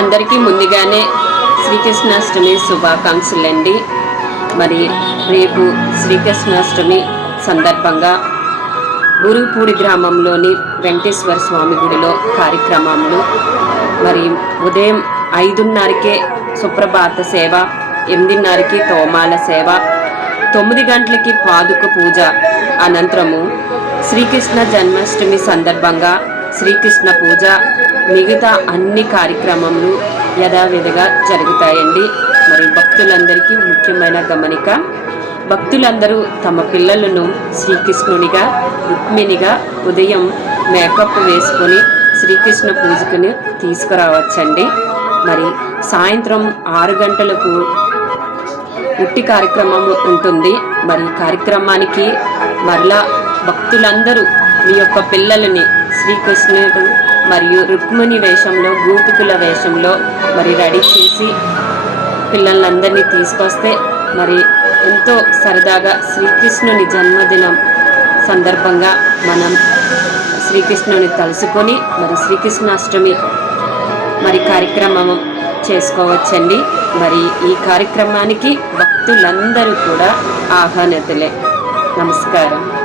అందరికీ ముందుగానే శ్రీకృష్ణాష్టమి శుభాకాంక్షలండి. మరి రేపు శ్రీకృష్ణాష్టమి సందర్భంగా గురుపూడి గ్రామంలోని వెంకటేశ్వర స్వామి గుడిలో కార్యక్రమాలు మరి ఉదయం ఐదున్నరకే సుప్రభాత సేవ ఎనిమిదిన్నరకి తోమాల సేవ తొమ్మిది గంటలకి పాదుక పూజ అనంతరము శ్రీకృష్ణ జన్మాష్టమి సందర్భంగా శ్రీకృష్ణ పూజ మిగతా అన్ని కార్యక్రమములు యథావిధిగా జరుగుతాయండి. మరి భక్తులందరికీ ముఖ్యమైన గమనిక భక్తులందరూ తమ పిల్లలను శ్రీకృష్ణునిగా రుక్మిణిగా ఉదయం మేకప్ వేసుకొని శ్రీకృష్ణ పూజకుని తీసుకురావచ్చండి. మరి సాయంత్రం ఆరు గంటలకు ఉట్టి కార్యక్రమం ఉంటుంది. మరి కార్యక్రమానికి మరలా భక్తులందరూ మీ యొక్క పిల్లలని శ్రీకృష్ణుడు మరియు రుక్మిణి వేషంలో గోపికుల వేషంలో మరి రెడీ చేసి పిల్లలందరినీ తీసుకొస్తే మరి ఎంతో సరదాగా శ్రీకృష్ణుని జన్మదినం సందర్భంగా మనం శ్రీకృష్ణుని తలుసుకొని మరి శ్రీకృష్ణాష్టమి మరి కార్యక్రమం చేసుకోవచ్చండి. మరి ఈ కార్యక్రమానికి భక్తులందరూ కూడా ఆహ్వానితులే. నమస్కారం.